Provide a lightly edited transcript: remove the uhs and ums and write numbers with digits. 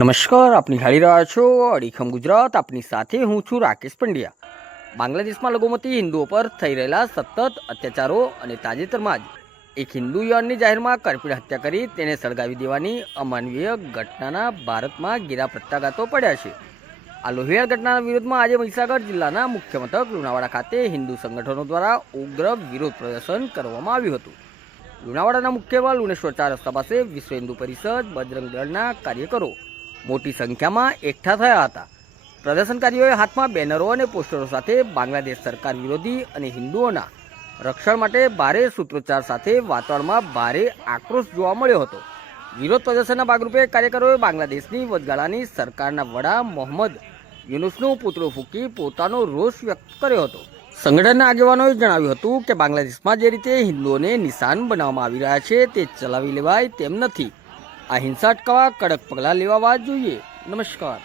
નમસ્કાર, આપ નિહાળી રહ્યા છો અડીખમ ગુજરાત. આપની સાથે હું છું રાકેશ પંડ્યા. બાંગ્લાદેશમાં લઘુમતી હિન્દુઓ પર થઈ રહેલા સતત અત્યાચારો અને તાજેતરમાં જ એક હિન્દુ યુવાનની જાહેરમાં કરપીણ હત્યા કરી તેને સળગાવી દેવાની અમાનવીય ઘટનાના ભારતમાં ઘેરા પ્રત્યાઘાતો પડ્યા છે. આ લોહિયાળ ઘટનાના વિરોધમાં આજે મહીસાગર જિલ્લાના મુખ્ય મથક લુણાવાડા ખાતે હિન્દુ સંગઠનો દ્વારા ઉગ્ર વિરોધ પ્રદર્શન કરવામાં આવ્યું હતું. લુણાવાડાના મુખ્ય લુણેશ્વર 4 રસ્તા પાસે વિશ્વ હિન્દુ પરિષદ બજરંગ દળના કાર્યકરો મોટી સંખ્યામાં એકઠા થયા હતા. પ્રદર્શનકારીઓએ હાથમાં બેનરો અને પોસ્ટરો સાથે બાંગ્લાદેશ સરકાર વિરોધી અને હિન્દુઓના રક્ષણ માટે ભારે સૂત્રોચ્ચાર સાથે વાતાવરણમાં ભારે આક્રોશ જોવા મળ્યો હતો. વિરોધ પ્રદર્શનના ભાગરૂપે કાર્યકરોએ બાંગ્લાદેશની વચગાળાની સરકારના વડા મોહમ્મદ યુનુસનું પુતળું ફૂંકી પોતાનો રોષ વ્યક્ત કર્યો હતો. સંગઠનના આગેવાનોએ જણાવ્યું હતું કે બાંગ્લાદેશમાં જે રીતે હિન્દુઓને નિશાન બનાવવામાં આવી રહ્યા છે તે ચલાવી લેવાય તેમ નથી. આ હિંસા અટકાવવા કડક પગલાં લેવા જોઈએ. નમસ્કાર.